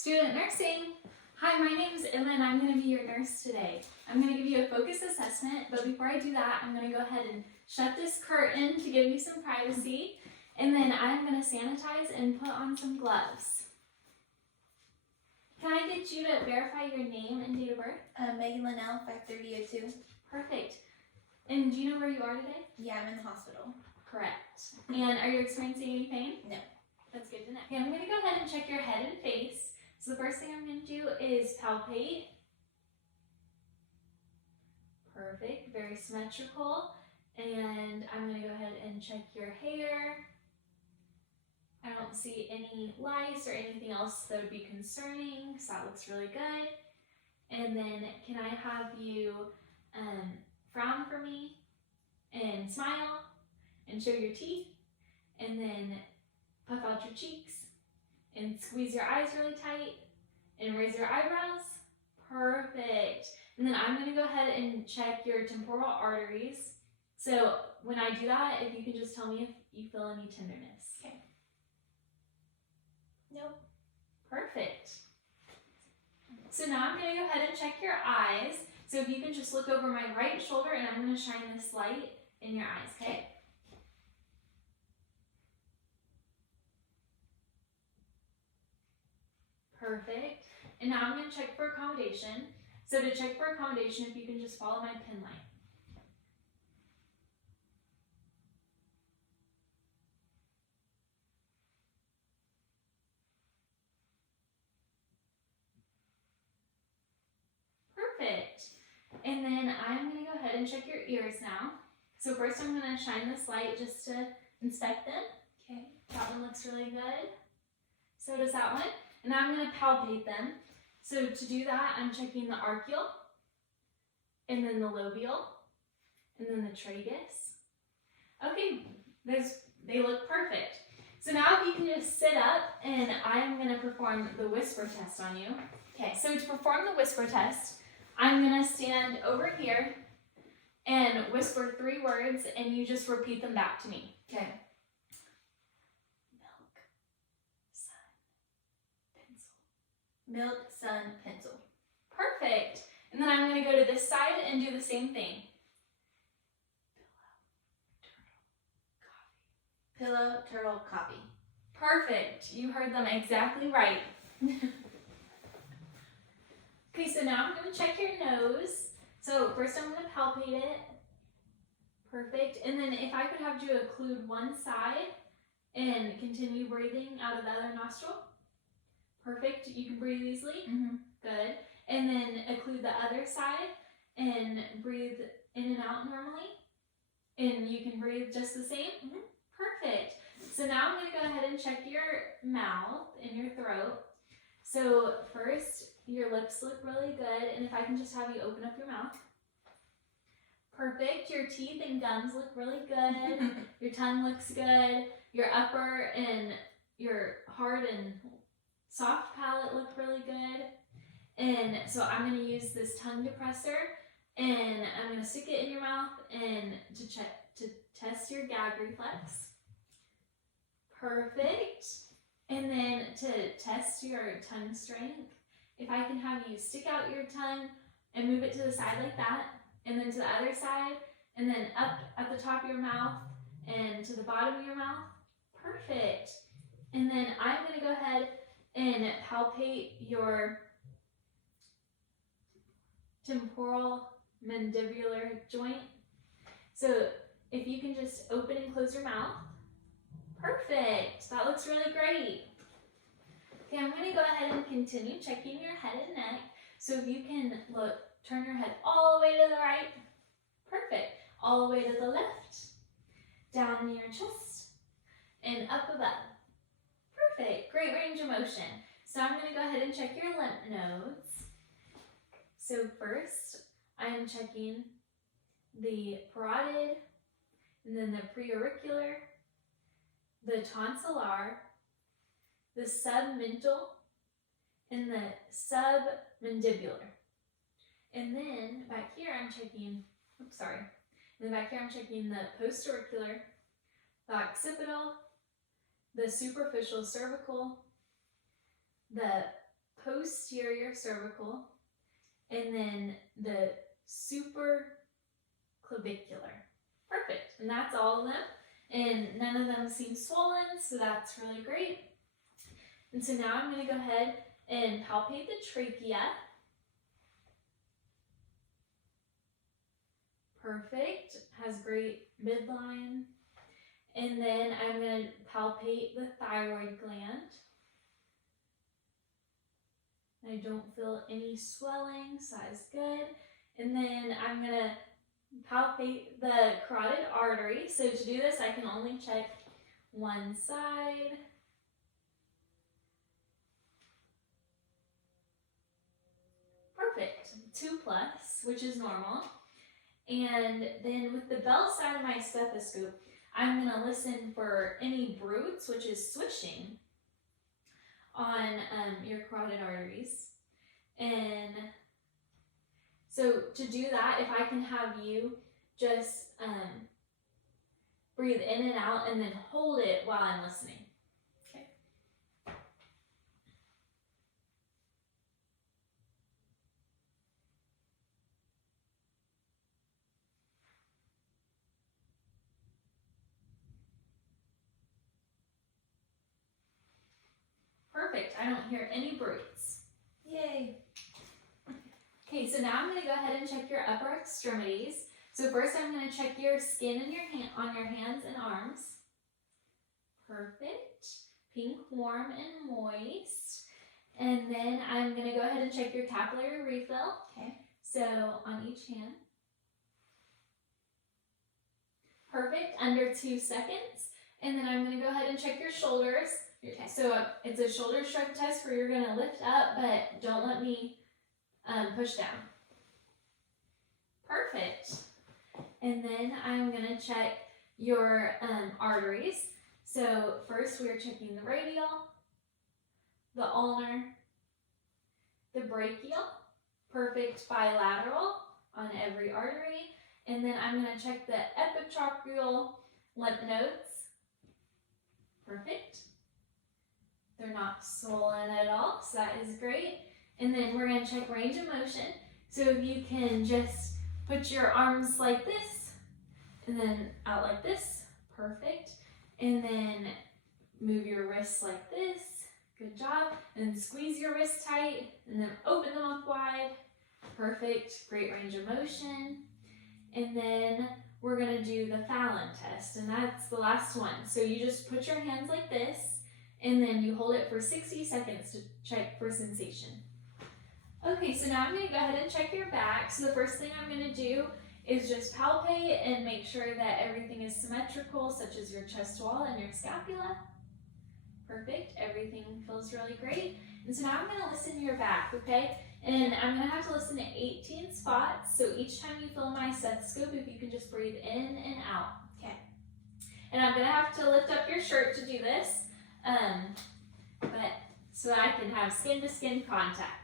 Student nursing. Hi, my name is Emma and I'm going to be your nurse today. I'm going to give you a focus assessment, but before I do that, I'm going to go ahead and shut this curtain to give you some privacy, and then I'm going to sanitize and put on some gloves. Can I get you to verify your name and date of birth? Megan Linnell, 53002. Perfect. And do you know where you are today? Yeah, I'm in the hospital. Correct. And are you experiencing any pain? No. That's good to know. Okay, I'm going to go ahead and check your head and face. So the first thing I'm going to do is palpate. Perfect, very symmetrical. And I'm going to go ahead and check your hair. I don't see any lice or anything else that would be concerning, so that looks really good. And then can I have you frown for me and smile and show your teeth, and then puff out your cheeks and squeeze your eyes really tight and raise your eyebrows. Perfect. And then I'm going to go ahead and check your temporal arteries. So when I do that, if you can just tell me if you feel any tenderness. Okay. Nope. Perfect. So now I'm going to go ahead and check your eyes. So if you can just look over my right shoulder, and I'm going to shine this light in your eyes, okay? Perfect. And now I'm going to check for accommodation. So to check for accommodation, if you can just follow my pen light. Perfect. And then I'm going to go ahead and check your ears now. So first I'm going to shine this light just to inspect them. Okay. That one looks really good. So does that one. And now I'm going to palpate them. So to do that, I'm checking the arcual, and then the lobeal, and then the tragus. Okay, they look perfect. So now if you can just sit up, and I'm going to perform the whisper test on you. Okay, so to perform the whisper test, I'm going to stand over here and whisper 3 words, and you just repeat them back to me. Okay. Milk, sun, pencil. Perfect. And then I'm going to go to this side and do the same thing. Pillow, turtle, coffee. Perfect. You heard them exactly right. Okay, so now I'm going to check your nose. So first I'm going to palpate it. Perfect. And then if I could have you occlude one side and continue breathing out of the other nostril. Perfect. You can breathe easily. Mm-hmm. Good. And then occlude the other side and breathe in and out normally. And you can breathe just the same. Mm-hmm. Perfect. So now I'm going to go ahead and check your mouth and your throat. So first, your lips look really good. And if I can just have you open up your mouth. Perfect. Your teeth and gums look really good. Your tongue looks good. Your upper and your hard and soft palate look really good. And so I'm going to use this tongue depressor, and I'm going to stick it in your mouth and to test your gag reflex. Perfect. And then to test your tongue strength, if I can have you stick out your tongue and move it to the side like that, and then to the other side, and then up at the top of your mouth and to the bottom of your mouth. Perfect. And then I'm going to go ahead and palpate your temporal mandibular joint. So if you can just open and close your mouth. Perfect. That looks really great. Okay, I'm going to go ahead and continue checking your head and neck. So if you can turn your head all the way to the right. Perfect. All the way to the left. Down in your chest. And up above. Perfect. Great range of motion. So I'm going to go ahead and check your lymph nodes. So first, I'm checking the parotid, and then the preauricular, the tonsillar, the submental, and the submandibular. And then back here I'm checking, And then back here I'm checking the postauricular, the occipital, the superficial cervical, the posterior cervical, and then the supraclavicular. Perfect. And that's all of them. And none of them seem swollen, so that's really great. And so now I'm going to go ahead and palpate the trachea. Perfect. Has great midline. And then I'm going to palpate the thyroid gland. I don't feel any swelling, so that's good. And then I'm going to palpate the carotid artery. So to do this, I can only check one side. Perfect. 2+, which is normal. And then with the belt side of my stethoscope, I'm going to listen for any bruits, which is swishing, on your carotid arteries. And so to do that, if I can have you just breathe in and out and then hold it while I'm listening. Okay. Perfect. I don't hear any bruits. Yay. Okay, so now I'm going to go ahead and check your upper extremities. So first I'm going to check your skin in your on your hands and arms. Perfect. Pink, warm, and moist. And then I'm going to go ahead and check your capillary refill. Okay. So on each hand. Perfect, under 2 seconds. And then I'm going to go ahead and check your shoulders. Okay. So it's a shoulder shrug test where you're going to lift up, but don't let me push down. Perfect. And then I'm going to check your arteries. So first we are checking the radial, the ulnar, the brachial. Perfect, bilateral on every artery. And then I'm going to check the epitracheal lymph nodes. Perfect. They're not swollen at all, so that is great. And then we're going to check range of motion. So if you can just put your arms like this, and then out like this, perfect. And then move your wrists like this, good job. And then squeeze your wrists tight, and then open them up wide, perfect, great range of motion. And then we're going to do the Fallon test, and that's the last one. So you just put your hands like this, and then you hold it for 60 seconds to check for sensation. Okay, so now I'm going to go ahead and check your back. So the first thing I'm going to do is just palpate and make sure that everything is symmetrical, such as your chest wall and your scapula. Perfect, everything feels really great. And so now I'm going to listen to your back, okay? And I'm going to have to listen to 18 spots. So each time you feel my stethoscope, if you can just breathe in and out. Okay. And I'm going to have to lift up your shirt to do this, but so that I can have skin-to-skin contact.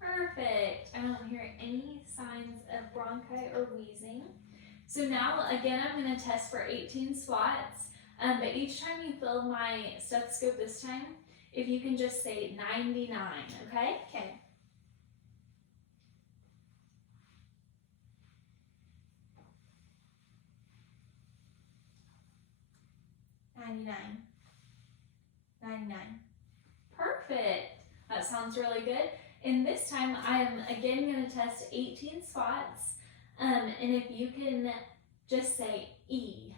Perfect. I don't hear any signs of bronchi or wheezing. So now, again, I'm going to test for 18 spots. But each time you feel my stethoscope this time, if you can just say 99, okay? Okay. 99. 99. Perfect. That sounds really good. And this time I'm again going to test 18 spots. And if you can just say E.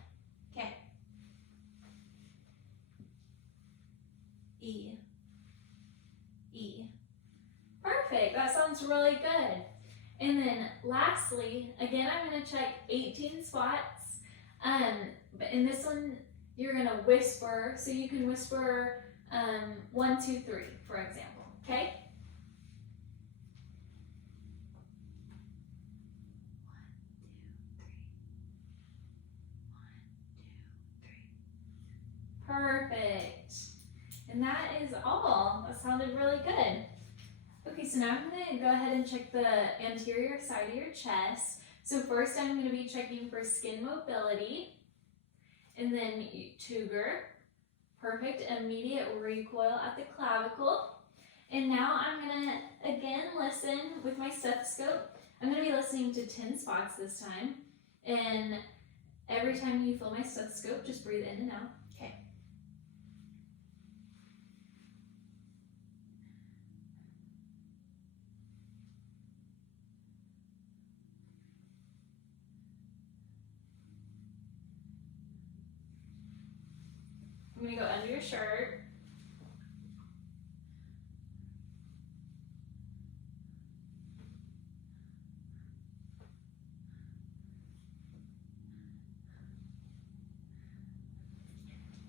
Okay. E. E. Perfect. That sounds really good. And then lastly, again, I'm going to check 18 spots. But in this one, you're going to whisper. So you can whisper 1, 2, 3, for example, okay? Perfect. And that is all. That sounded really good. Okay, so now I'm going to go ahead and check the anterior side of your chest. So first I'm going to be checking for skin mobility, and then tuger. Perfect. Immediate recoil at the clavicle. And now I'm going to again listen with my stethoscope. I'm going to be listening to 10 spots this time. And every time you feel my stethoscope, just breathe in and out. Okay. I'm going to go under your shirt.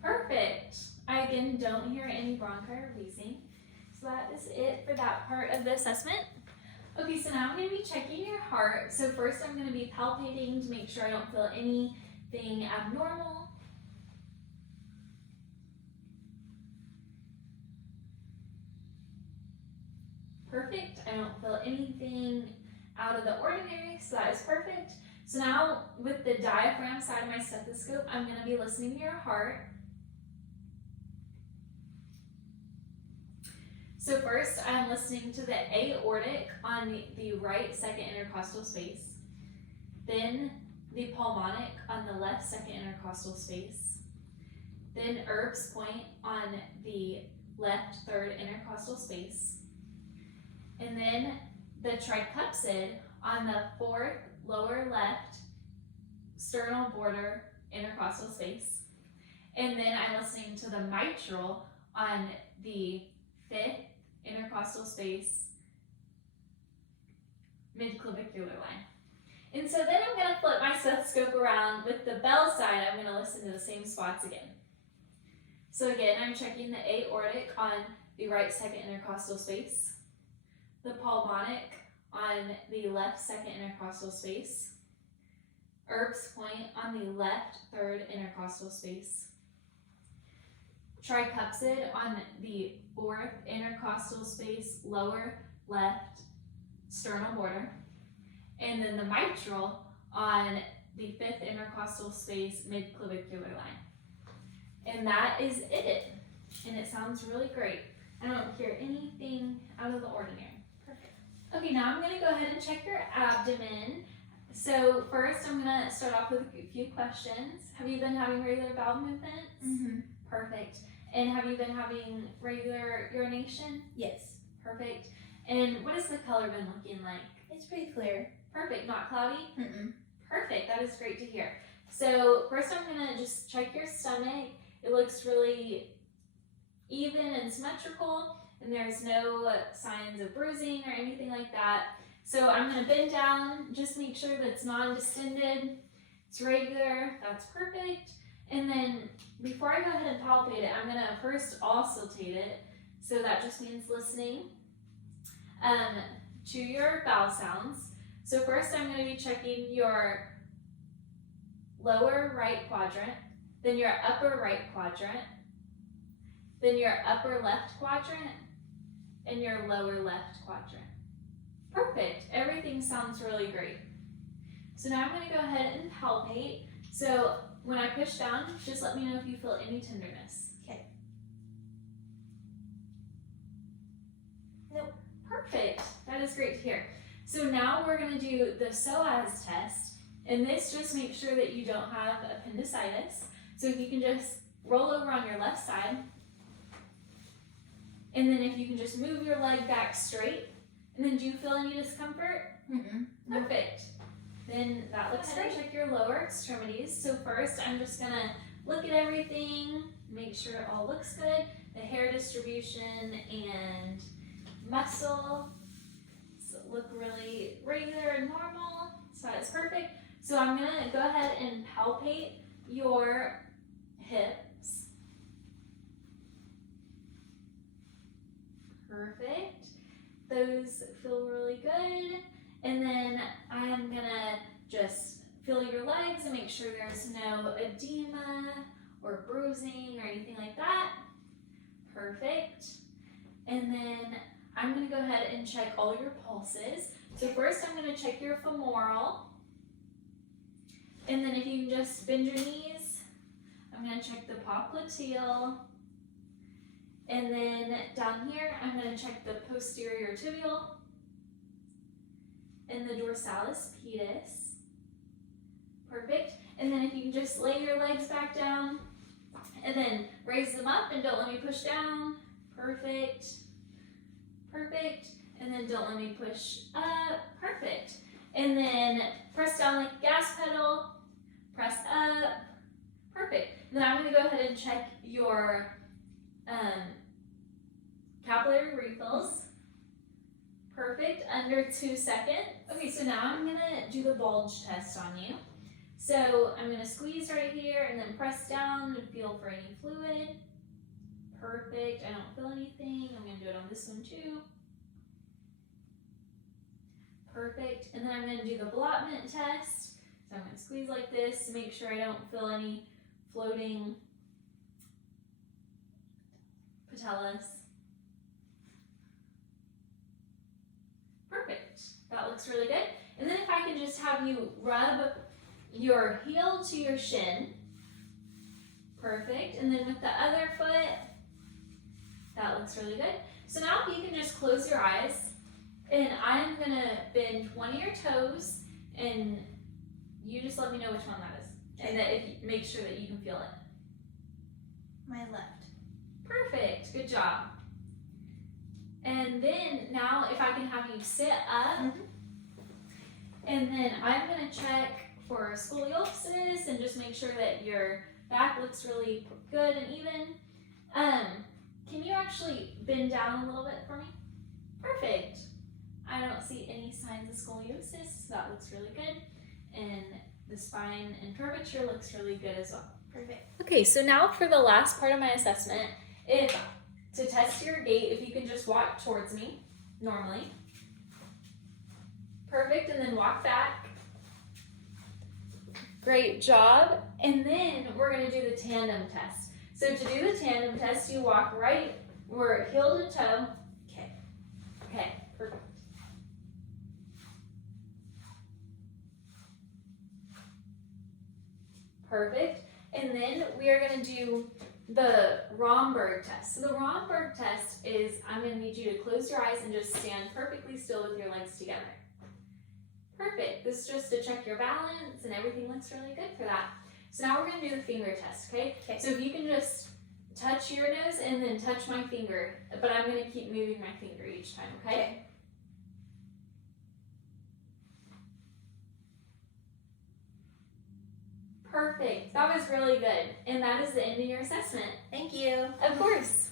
Perfect. I again don't hear any bronchi or wheezing. So that is it for that part of the assessment. Okay, so now I'm going to be checking your heart. So first I'm going to be palpating to make sure I don't feel anything abnormal. Perfect. I don't feel anything out of the ordinary, so that is perfect. So now with the diaphragm side of my stethoscope, I'm going to be listening to your heart. So first I'm listening to the aortic on the right second intercostal space, then the pulmonic on the left second intercostal space, then Erb's point on the left third intercostal space, and then the tricuspid on the fourth lower left sternal border intercostal space. And then I'm listening to the mitral on the fifth intercostal space, midclavicular line. And so then I'm going to flip my stethoscope around. With the bell side, I'm going to listen to the same spots again. So again, I'm checking the aortic on the right second intercostal space, the pulmonic on the left second intercostal space, Erb's point on the left third intercostal space, tricuspid on the fourth intercostal space, lower left sternal border, and then the mitral on the fifth intercostal space, midclavicular line. And that is it. And it sounds really great. I don't hear anything out of the ordinary. Perfect. Okay, now I'm going to go ahead and check your abdomen. So first I'm going to start off with a few questions. Have you been having regular bowel movements? Mm-hmm. Perfect. And have you been having regular urination? Yes. Perfect. And what has the color been looking like? It's pretty clear. Perfect. Not cloudy? Mm-mm. Perfect. That is great to hear. So first I'm going to just check your stomach. It looks really even and symmetrical, and there's no signs of bruising or anything like that. So I'm going to bend down, just make sure that it's non-distended, it's regular, that's perfect. And then before I go ahead and palpate it, I'm going to first auscultate it. So that just means listening to your bowel sounds. So first I'm going to be checking your lower right quadrant, then your upper right quadrant, then your upper left quadrant, and your lower left quadrant. Perfect. Everything sounds really great. So now I'm going to go ahead and palpate. So when I push down, just let me know if you feel any tenderness. Okay. Nope. Perfect. That is great to hear. So now we're going to do the psoas test, and this just makes sure that you don't have appendicitis. So if you can just roll over on your left side, and then if you can just move your leg back straight, and then do you feel any discomfort? Mm-mm. Perfect. Then that looks great. Check your lower extremities. So first I'm just going to look at everything, make sure it all looks good. The hair distribution and muscle look really regular and normal. So that is perfect. So I'm going to go ahead and palpate your hips. Perfect. Those feel really good. And then I'm gonna just feel your legs and make sure there's no edema or bruising or anything like that. Perfect. And then I'm gonna go ahead and check all your pulses. So first I'm gonna check your femoral. And then if you can just bend your knees, I'm gonna check the popliteal. And then down here, I'm gonna check the posterior tibial and the dorsalis pedis. Perfect. And then if you can just lay your legs back down and then raise them up and don't let me push down. Perfect. Perfect. And then don't let me push up. Perfect. And then press down like a gas pedal. Press up. Perfect. Then I'm going to go ahead and check your capillary refills. Perfect. Under 2 seconds. Okay, so now I'm going to do the bulge test on you. So I'm going to squeeze right here and then press down and feel for any fluid. Perfect. I don't feel anything. I'm going to do it on this one too. Perfect. And then I'm going to do the blotment test. So I'm going to squeeze like this to make sure I don't feel any floating patellas. Perfect. That looks really good. And then if I can just have you rub your heel to your shin. Perfect. And then with the other foot, that looks really good. So now if you can just close your eyes, and I'm gonna bend one of your toes, and you just let me know which one that is. And that if you make sure that you can feel it. My left. Perfect. Good job. And then now if I can have you sit up, and then I'm gonna check for scoliosis and just make sure that your back looks really good and even. Can you actually bend down a little bit for me? Perfect. I don't see any signs of scoliosis, so that looks really good. And the spine and curvature looks really good as well. Perfect. Okay, so now for the last part of my assessment, to test your gait, if you can just walk towards me, normally. Perfect, and then walk back. Great job. And then we're gonna do the tandem test. So to do the tandem test, you walk right, we're heel to toe. Okay. Okay, perfect. Perfect. And then we are going to do the Romberg test. So the Romberg test is, I'm going to need you to close your eyes and just stand perfectly still with your legs together. Perfect. This is just to check your balance, and everything looks really good for that. So now we're going to do the finger test, okay? Okay. So if you can just touch your nose and then touch my finger, but I'm going to keep moving my finger each time, okay? Okay. Perfect. That was really good. And that is the end of your assessment. Thank you. Of course.